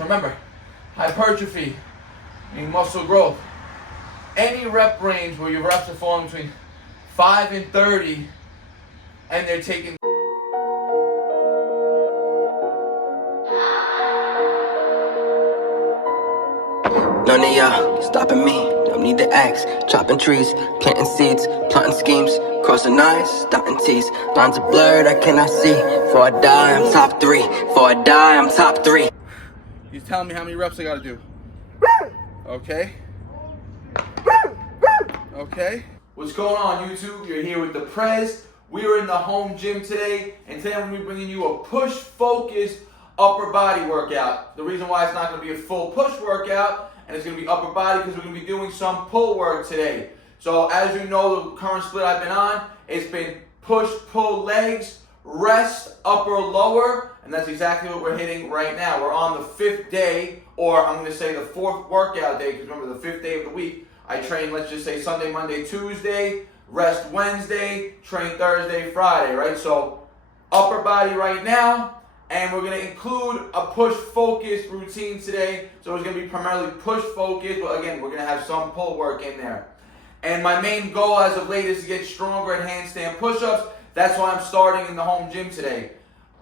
Remember, hypertrophy, meaning muscle growth. Any rep range where your reps are falling between 5 and 30, and they're taking none of y'all stopping me, don't need to ask. Chopping trees, planting seeds, plotting schemes, crossing lines, dotting T's. Lines are blurred, I cannot see. Before I die, I'm top 3. Before I die, I'm top 3. He's telling me how many reps I gotta do. Okay. Okay. What's going on, YouTube? You're here with the Prez. We are in the home gym today, and today I'm going to be bringing you a push-focused upper body workout. The reason why it's not going to be a full push workout, and it's going to be upper body, because we're going to be doing some pull work today. So as you know, the current split I've been on, it's been push, pull, legs, rest, upper, lower, and that's exactly what we're hitting right now. We're on the 5th day, or I'm going to say the 4th workout day, because remember, the 5th day of the week, I train, let's just say Sunday, Monday, Tuesday, rest Wednesday, train Thursday, Friday, right? So upper body right now, and we're going to include a push-focused routine today. So it's going to be primarily push-focused, but again, we're going to have some pull work in there. And my main goal as of late is to get stronger at handstand push-ups. That's why I'm starting in the home gym today.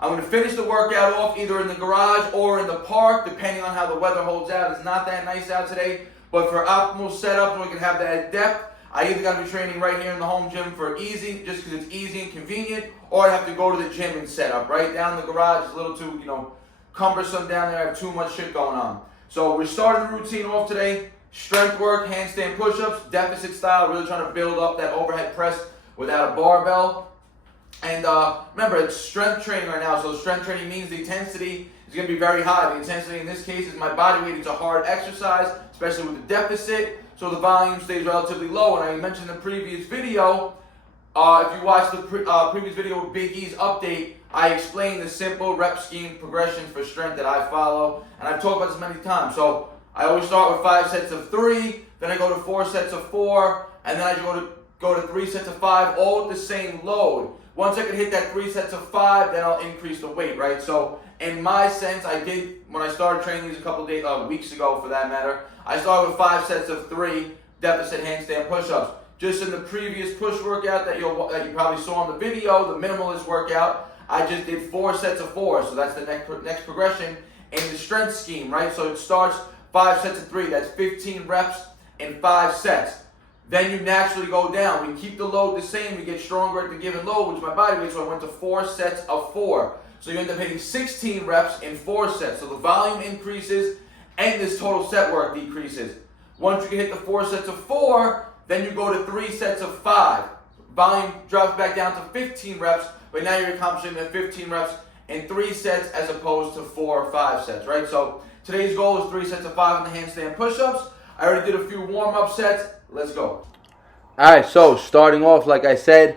I'm going to finish the workout off either in the garage or in the park, depending on how the weather holds out. It's not that nice out today, but for optimal setup, we can have that depth. I either got to be training right here in the home gym for easy, just because it's easy and convenient, or I have to go to the gym and set up. Right down in the garage is a little too, cumbersome down there. I have too much shit going on. So we're starting the routine off today. Strength work, handstand push-ups, deficit style, really trying to build up that overhead press without a barbell. And remember, it's strength training right now, so strength training means the intensity is going to be very high. The intensity in this case is my body weight. It's a hard exercise, especially with the deficit, so the volume stays relatively low. And I mentioned in the previous video, if you watched the previous video with Big E's update, I explained the simple rep scheme progressions for strength that I follow, and I've talked about this many times. So I always start with 5 sets of 3, then I go to 4 sets of 4, and then I go to 3 sets of 5, all with the same load. Once I can hit that 3 sets of 5, then I'll increase the weight, right? So in my sense, I did, when I started training these a couple of weeks ago for that matter, I started with 5 sets of 3 deficit handstand push-ups. Just in the previous push workout that you probably saw in the video, the minimalist workout, I just did 4 sets of 4. So that's the next progression in the strength scheme, right? So it starts 5 sets of 3. That's 15 reps in 5 sets. Then you naturally go down. We keep the load the same. We get stronger at the given load, which is my body weight. So I went to 4 sets of 4. So you end up hitting 16 reps in 4 sets. So the volume increases and this total set work decreases. Once you can hit the 4 sets of 4, then you go to 3 sets of 5. Volume drops back down to 15 reps, but now you're accomplishing the 15 reps in 3 sets as opposed to 4 or 5 sets, right? So today's goal is 3 sets of 5 in the handstand push-ups. I already did a few warm-up sets. Let's go. All right, so starting off, like I said,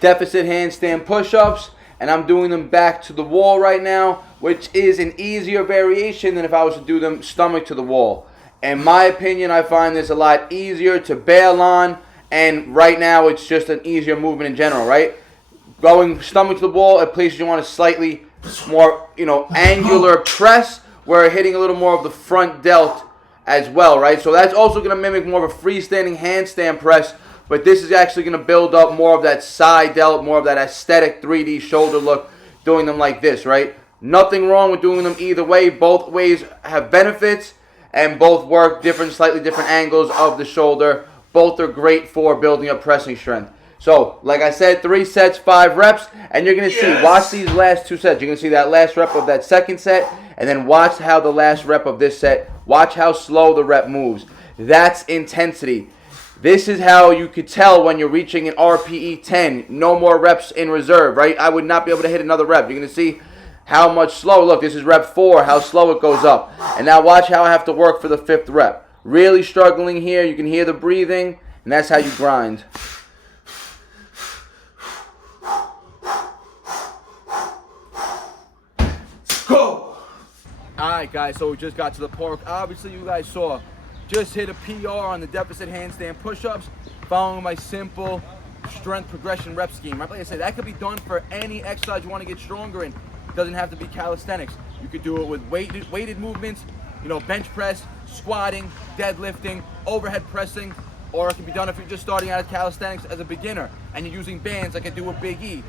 deficit handstand push-ups, and I'm doing them back to the wall right now, which is an easier variation than if I was to do them stomach to the wall. In my opinion, I find this a lot easier to bail on, and right now it's just an easier movement in general, right? Going stomach to the wall at places you want a slightly more, angular press, where hitting a little more of the front delt as well, right? So that's also going to mimic more of a freestanding handstand press, but this is actually going to build up more of that side delt, more of that aesthetic 3D shoulder look, doing them like this, right? Nothing wrong with doing them either way. Both ways have benefits, and both work slightly different angles of the shoulder. Both are great for building up pressing strength. So, like I said, 3 sets, 5 reps, and you're going to see, watch these last 2 sets. You're going to see that last rep of that second set, and then watch how the last rep of this set, watch how slow the rep moves. That's intensity. This is how you could tell when you're reaching an RPE 10, no more reps in reserve, right? I would not be able to hit another rep. You're going to see how much slow. Look, this is rep 4, how slow it goes up. And now watch how I have to work for the 5th rep. Really struggling here. You can hear the breathing, and that's how you grind. Go! Alright guys, so we just got to the park. Obviously you guys saw, just hit a PR on the deficit handstand push-ups, following my simple strength progression rep scheme. Right? Like I said, that could be done for any exercise you want to get stronger in. It doesn't have to be calisthenics. You could do it with weighted movements, you know, bench press, squatting, deadlifting, overhead pressing, or it can be done if you're just starting out at calisthenics as a beginner and you're using bands like I do with Big E.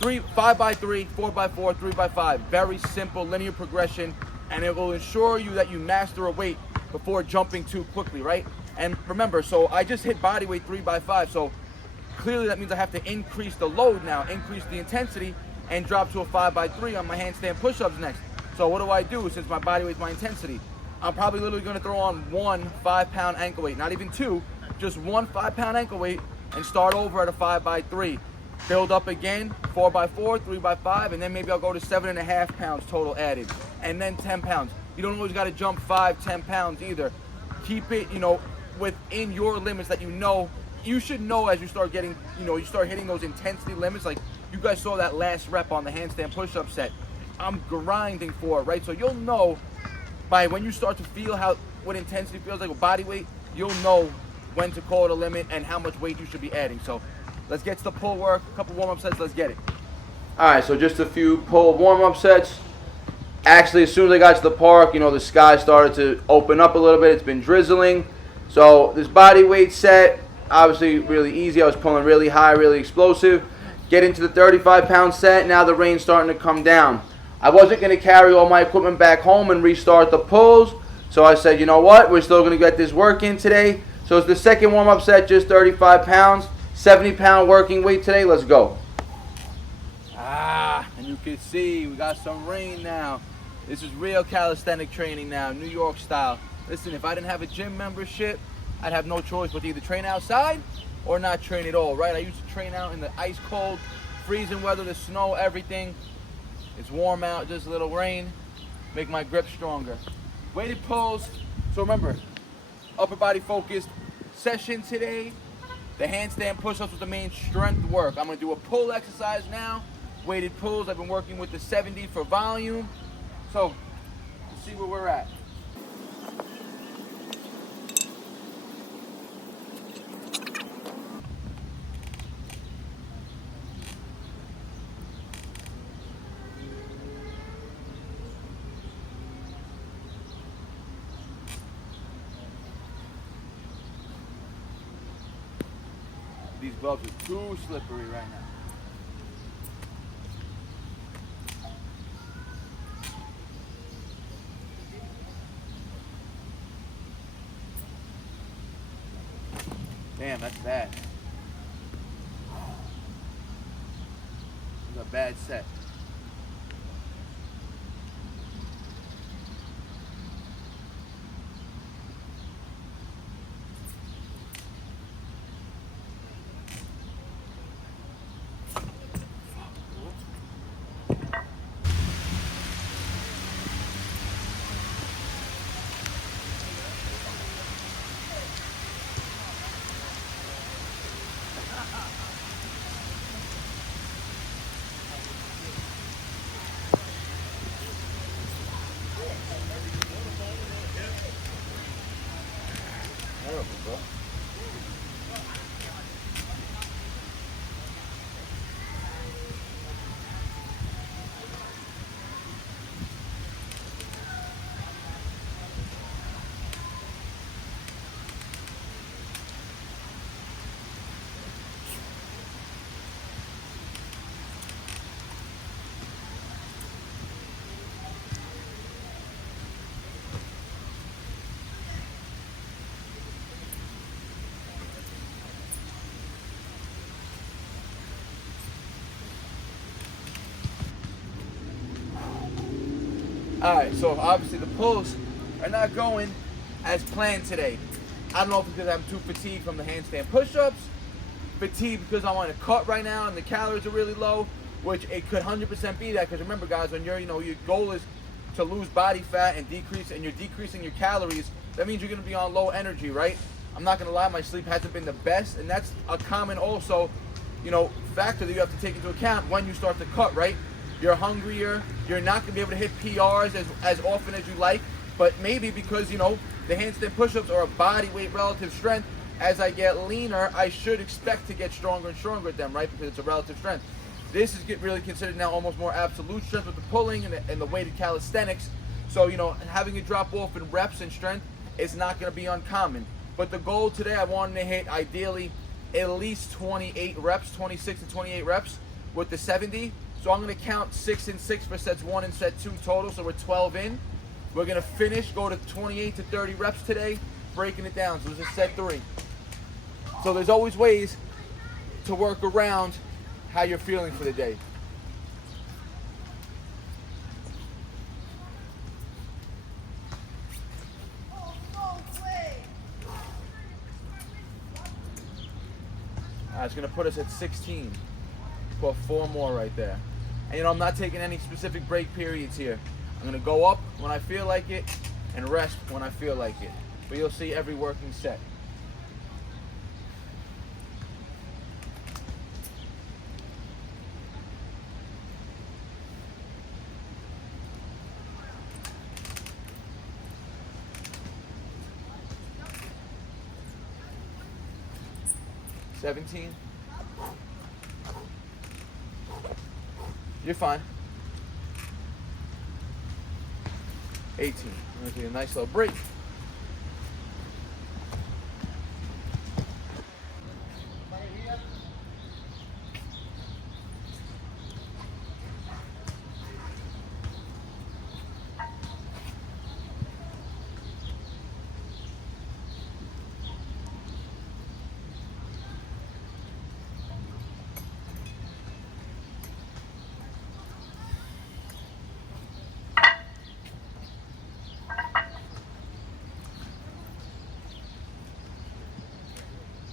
5x3, 4x4, 3x5. Very simple linear progression, and it will ensure you that you master a weight before jumping too quickly, right? And remember, so I just hit body weight 3x5, so clearly that means I have to increase the load now, increase the intensity, and drop to a 5x3 on my handstand push-ups next. So what do I do since my body weight's my intensity? I'm probably literally gonna throw on 1 5-pound ankle weight, not even 2, just 1 5-pound ankle weight, and start over at a 5x3. Build up again, 4x4, 3x5, and then maybe I'll go to 7.5 pounds total added, and then 10 pounds. You don't always gotta jump 5, 10 pounds either. Keep it, you know, within your limits that you know. You should know as you start getting, you know, you start hitting those intensity limits. Like you guys saw that last rep on the handstand push-up set. I'm grinding for it, right? So you'll know by when you start to feel what intensity feels like with body weight, you'll know when to call it a limit and how much weight you should be adding. So let's get to the pull work, a couple warm-up sets, let's get it. All right, so just a few pull warm-up sets. Actually, as soon as I got to the park, you know, the sky started to open up a little bit. It's been drizzling. So this body weight set, obviously really easy. I was pulling really high, really explosive. Get into the 35-pound set. Now the rain's starting to come down. I wasn't going to carry all my equipment back home and restart the pulls. So I said, you know what? We're still going to get this work in today. So it's the second warm-up set, just 35 pounds. 70-pound working weight today. Let's go. And you can see we got some rain now. This is real calisthenic training now, New York style. Listen, if I didn't have a gym membership, I'd have no choice but to either train outside or not train at all, right? I used to train out in the ice cold, freezing weather, the snow, everything. It's warm out, just a little rain. Make my grip stronger. Weighted pulls. So remember, upper body focused session today. The handstand push-ups was the main strength work. I'm gonna do a pull exercise now. Weighted pulls, I've been working with the 70 for volume. So, let's see where we're at. These gloves are too slippery right now. Damn, that's bad. This is a bad set. Bro. Alright, so obviously the pulls are not going as planned today. I don't know if it's because I'm too fatigued from the handstand push-ups, fatigued because I'm on a cut right now and the calories are really low, which it could 100% be that, because remember guys, when your goal is to lose body fat and you're decreasing your calories, that means you're going to be on low energy, right? I'm not going to lie, my sleep hasn't been the best, and that's a common also, factor that you have to take into account when you start to cut, right? You're hungrier, you're not gonna be able to hit PRs as often as you like, but maybe because, the handstand push-ups are a body weight relative strength, as I get leaner, I should expect to get stronger and stronger at them, right? Because it's a relative strength. This is really considered now almost more absolute strength with the pulling and the weighted calisthenics. So, you know, having it drop off in reps and strength is not going to be uncommon. But the goal today, I wanted to hit ideally at least 28 reps, 26 to 28 reps with the 70. So I'm going to count 6 and 6 for sets 1 and set 2 total. So we're 12 in. We're going to finish, go to 28 to 30 reps today, breaking it down. So this is set 3. So there's always ways to work around how you're feeling for the day. It's going to put us at 16. Put 4 more right there. And you know, I'm not taking any specific break periods here. I'm going to go up when I feel like it and rest when I feel like it. But you'll see every working set. $17. You're fine. 18. I'm going to take a nice little break.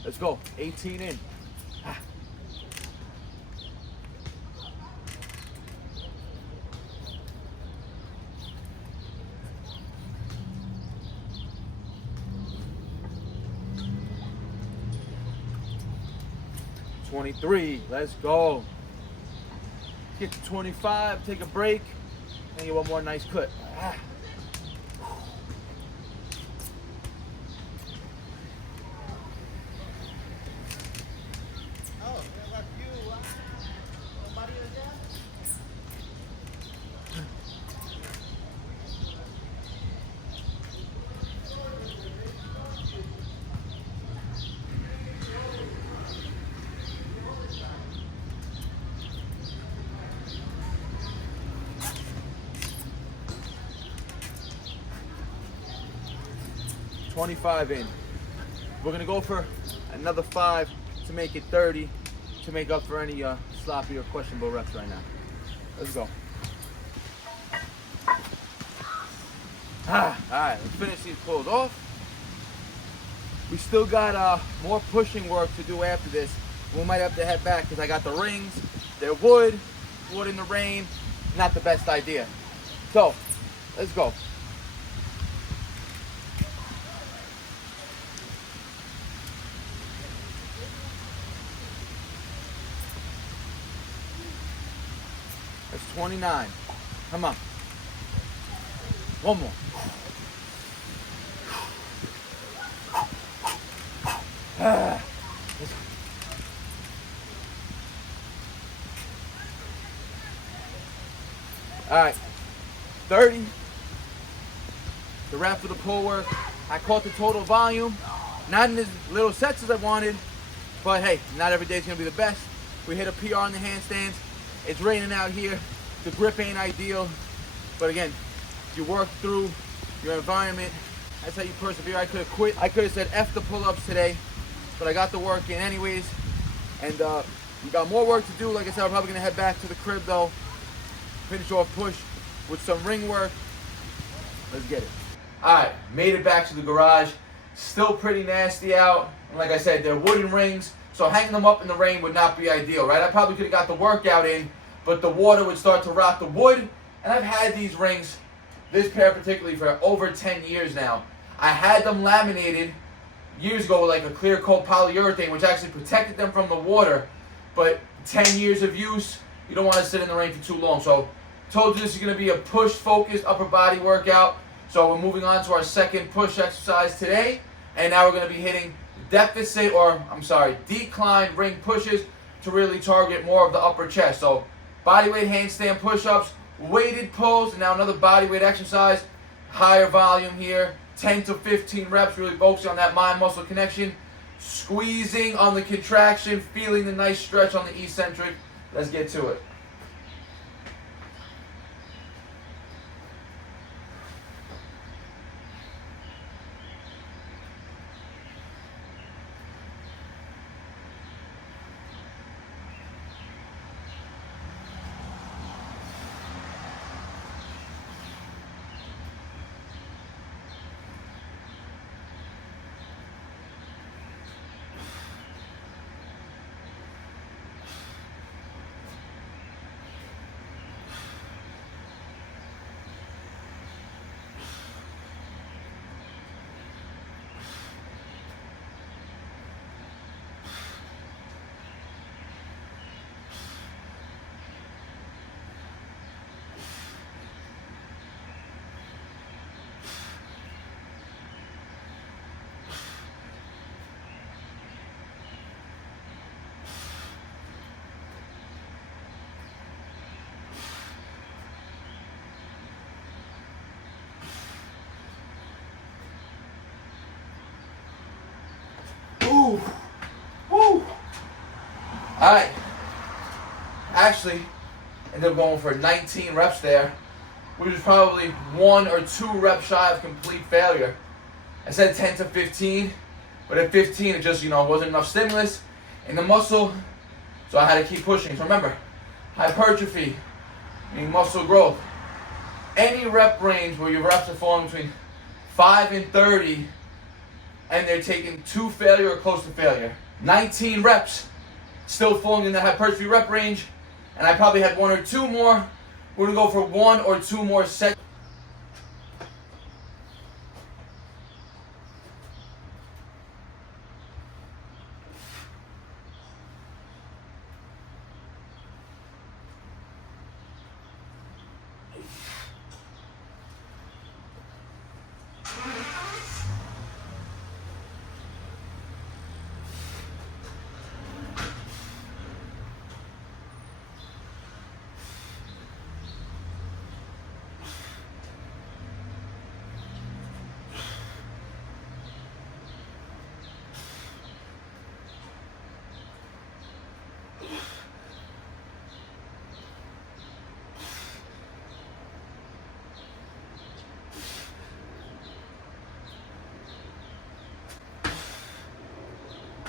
Let's go. 18 in. Ah. $23. Let's go. Get to 25. Take a break. And get one more nice cut. Ah. $25 in. We're gonna go for another 5 to make it 30 to make up for any sloppy or questionable reps right now. Let's go. All right, let's finish these pulls off. We still got more pushing work to do after this. We might have to head back because I got the rings. They're wood in the rain, not the best idea. So, let's go. That's 29. Come on. One more. All right, 30. The wrap for the pull work. I caught the total volume. Not in as little sets as I wanted, but hey, not every day is gonna be the best. We hit a PR on the handstands. It's raining out here. The grip ain't ideal, but again, you work through your environment. That's how you persevere. I could have quit. I could have said F the pull-ups today, but I got the work in anyways. And we got more work to do. Like I said, I'm probably gonna head back to the crib though. Finish off push with some ring work. Let's get it. All right, made it back to the garage. Still pretty nasty out. And like I said, they're wooden rings, so hanging them up in the rain would not be ideal, right? I probably could have got the workout in, but the water would start to rot the wood. And I've had these rings, this pair particularly, for over 10 years now. I had them laminated years ago with like a clear coat polyurethane, which actually protected them from the water. But 10 years of use, you don't want to sit in the rain for too long. So told you this is going to be a push-focused upper body workout. So we're moving on to our second push exercise today. And now we're going to be hitting decline ring pushes to really target more of the upper chest. So bodyweight handstand push-ups, weighted pulls, and now another bodyweight exercise, higher volume here, 10 to 15 reps, really focusing on that mind-muscle connection, squeezing on the contraction, feeling the nice stretch on the eccentric. Let's get to it. Ooh. Woo. Alright. Actually, ended up going for 19 reps there, which was probably 1 or 2 reps shy of complete failure. I said 10 to 15, but at 15 it just, wasn't enough stimulus in the muscle, so I had to keep pushing. So remember, hypertrophy, meaning muscle growth. Any rep range where your reps are falling between 5 and 30, and they're taking to failure or close to failure. 19 reps, still falling in the hypertrophy rep range, and I probably had 1 or 2 more. We're gonna go for 1 or 2 more sets.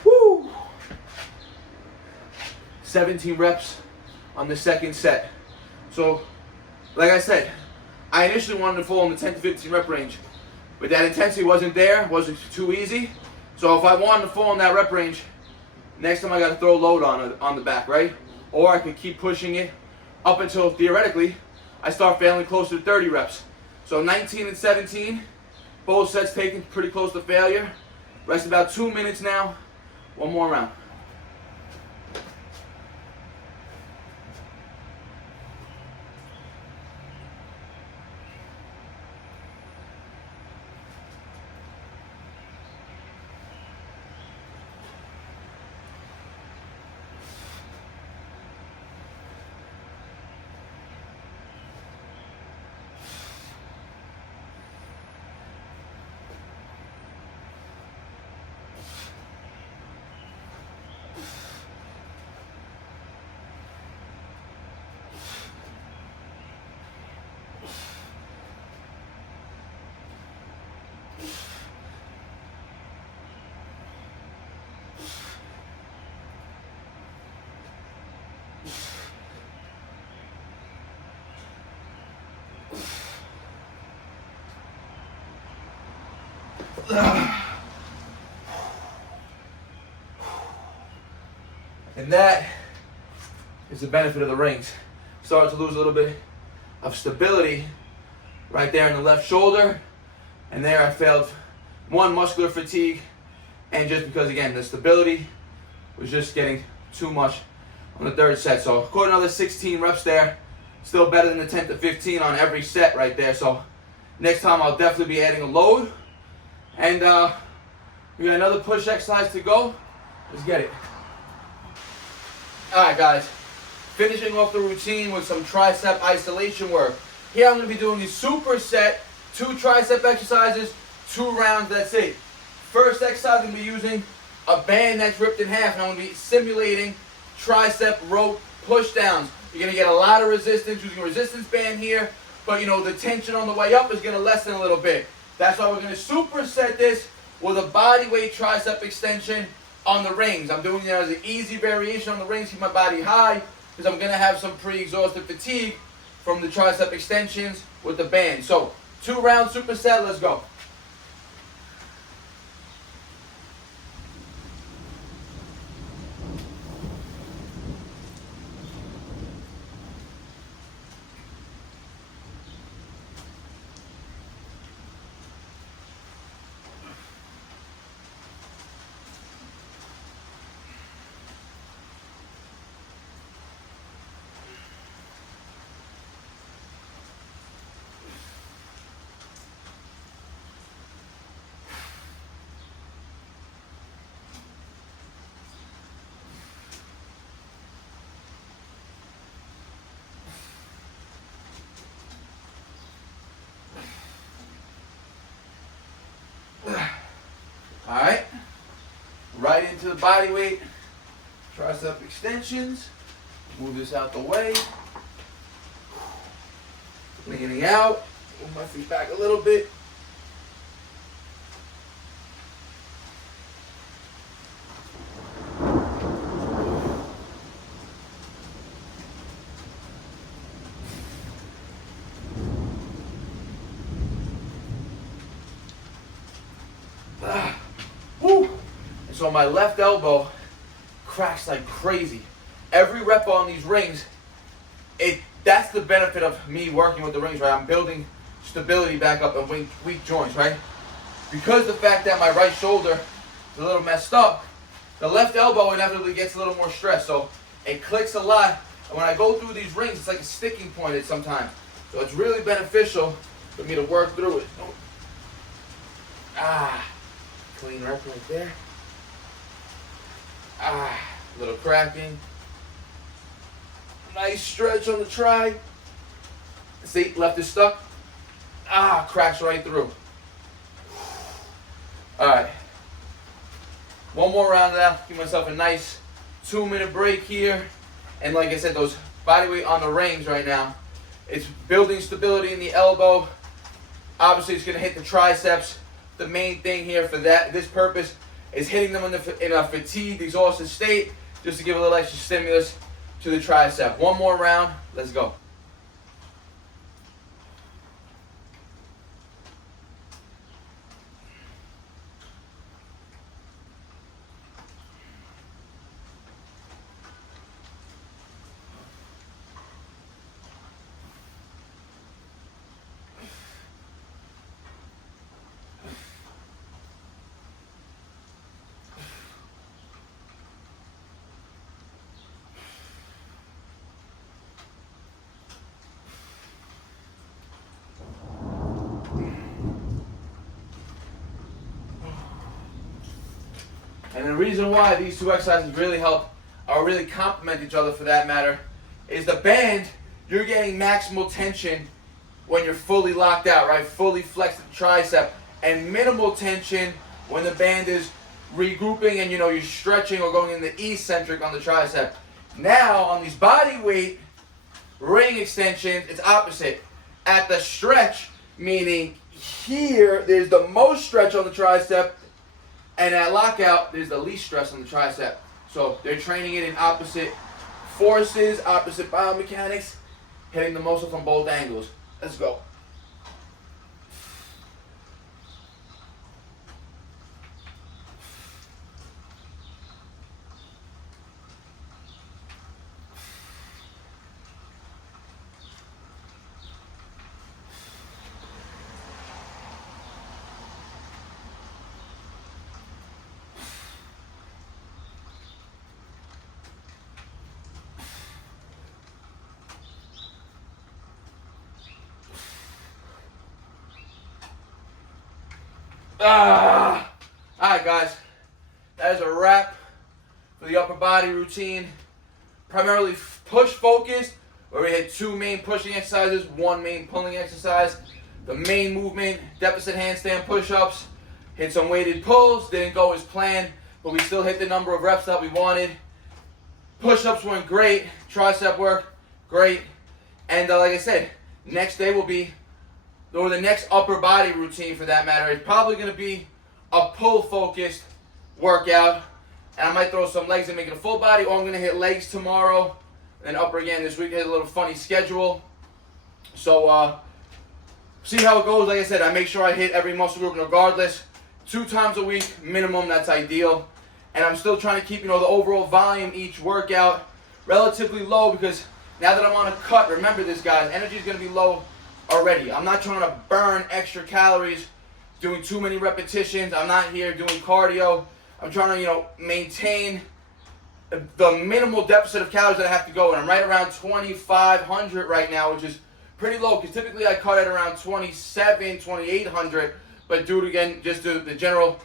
Woo! 17 reps on the second set. So, like I said, I initially wanted to fall in the 10 to 15 rep range, but that intensity wasn't there, wasn't too easy. So if I wanted to fall in that rep range, next time I got to throw a load on the back, right? Or I could keep pushing it up until, theoretically, I start failing closer to 30 reps. So 19 and 17, both sets taken pretty close to failure. Rest about 2 minutes now. 1 more round. And that is the benefit of the rings. Started to lose a little bit of stability right there in the left shoulder. And there I felt one, muscular fatigue, and just because, again, the stability was just getting too much on the third set. So caught another 16 reps there. Still better than the 10 to 15 on every set right there. So next time I'll definitely be adding a load. And we got another push exercise to go. Let's get it. Alright guys, finishing off the routine with some tricep isolation work. Here I'm going to be doing a superset, 2 tricep exercises, 2 rounds, that's it. First exercise, I'm going to be using a band that's ripped in half, and I'm going to be simulating tricep rope push downs. You're going to get a lot of resistance using a resistance band here, but you know, the tension on the way up is going to lessen a little bit. That's why we're going to superset this with a body weight tricep extension on the rings. I'm doing it as an easy variation on the rings, keep my body high, because I'm going to have some pre-exhaustive fatigue from the tricep extensions with the band. So, 2 round superset, let's go. Alright, right into the body weight, tricep extensions, move this out the way, leaning out, move my feet back a little bit. So my left elbow cracks like crazy. Every rep on these rings, that's the benefit of me working with the rings, right? I'm building stability back up in weak joints, right? Because the fact that my right shoulder is a little messed up, the left elbow inevitably gets a little more stressed. So it clicks a lot. And when I go through these rings, it's like a sticking point at sometimes. So it's really beneficial for me to work through it. Clean rep right there. A little cracking. Nice stretch on the tri. See, left is stuck. Cracks right through. Alright. One more round of that. Give myself a nice 2-minute break here. And like I said, those body weight on the rings right now, it's building stability in the elbow. Obviously, it's going to hit the triceps. The main thing here for this purpose is hitting them in a fatigued, exhausted state, just to give a little extra stimulus to the tricep. One more round, let's go. And the reason why these 2 exercises really help, or really complement each other for that matter, is the band, you're getting maximal tension when you're fully locked out, right? Fully flexed the tricep, and minimal tension when the band is regrouping and you're stretching or going in the eccentric on the tricep. Now, on these body weight ring extensions, it's opposite. At the stretch, meaning here, there's the most stretch on the tricep, and at lockout, there's the least stress on the tricep. So they're training it in opposite forces, opposite biomechanics, hitting the muscle from both angles. Let's go. Alright guys, that is a wrap for the upper body routine. primarily push focused, where we had 2 main pushing exercises, 1 main pulling exercise. The main movement, deficit handstand push-ups, hit some weighted pulls, didn't go as planned, but we still hit the number of reps that we wanted. Push-ups went great, tricep work, great. And like I said, next day will be, or the next upper body routine for that matter, is probably going to be a pull-focused workout. And I might throw some legs and make it a full body, or I'm going to hit legs tomorrow and upper again this week. I had a little funny schedule. So, see how it goes. Like I said, I make sure I hit every muscle group regardless. 2 times a week minimum, that's ideal. And I'm still trying to keep, the overall volume each workout relatively low, because now that I'm on a cut, remember this, guys, energy is going to be low already. I'm not trying to burn extra calories doing too many repetitions. I'm not here doing cardio. I'm trying to, maintain the minimal deficit of calories that I have to go. And I'm right around 2,500 right now, which is pretty low, because typically I cut at around 2,800, but due to, again, just the general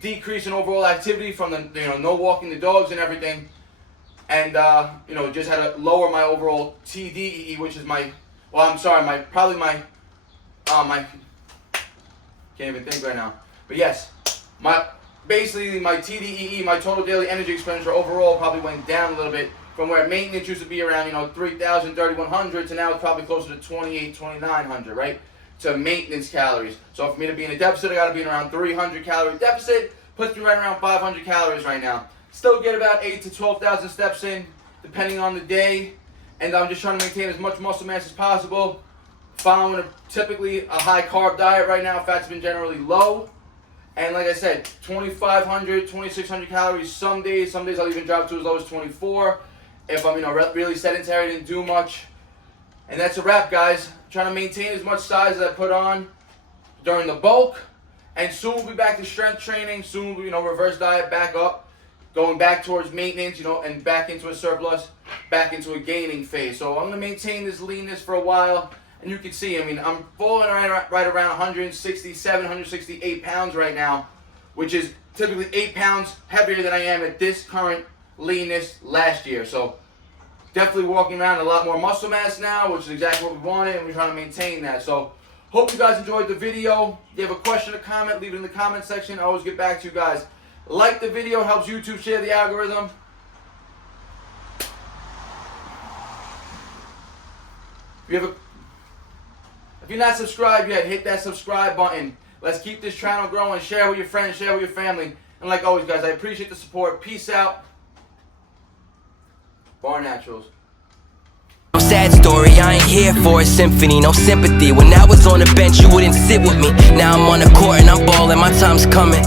decrease in overall activity from the, no walking the dogs and everything, and, just had to lower my overall TDEE, which is my can't even think right now, but yes, basically my TDEE, my total daily energy expenditure overall probably went down a little bit from where maintenance used to be around, 3,000, 3,100 to now it's probably closer to 2,800, 2,900, right? To maintenance calories. So for me to be in a deficit, I got to be in around 300 calorie deficit, puts me right around 500 calories right now. Still get about 8 to 12,000 steps in, depending on the day, and I'm just trying to maintain as much muscle mass as possible. Following typically a high carb diet right now. Fat's been generally low. And like I said, 2,500, 2,600 calories some days. Some days I'll even drop to as low as 24 if I'm really sedentary, didn't do much. And that's a wrap, guys. Trying to maintain as much size as I put on during the bulk. And soon we'll be back to strength training. Soon we'll, reverse diet back up. Going back towards maintenance, and back into a surplus, back into a gaining phase. So I'm going to maintain this leanness for a while. And you can see, I'm falling right around 167, 168 pounds right now, which is typically 8 pounds heavier than I am at this current leanness last year. So definitely walking around a lot more muscle mass now, which is exactly what we wanted, and we're trying to maintain that. So hope you guys enjoyed the video. If you have a question or comment, leave it in the comment section. I always get back to you guys. Like the video, helps YouTube share the algorithm. If you're not subscribed yet, hit that subscribe button. Let's keep this channel growing. Share with your friends, share with your family. And like always, guys, I appreciate the support. Peace out. BARNATURALS. No sad story, I ain't here for a symphony, no sympathy. When I was on the bench, you wouldn't sit with me. Now I'm on the court and I'm balling, my time's coming.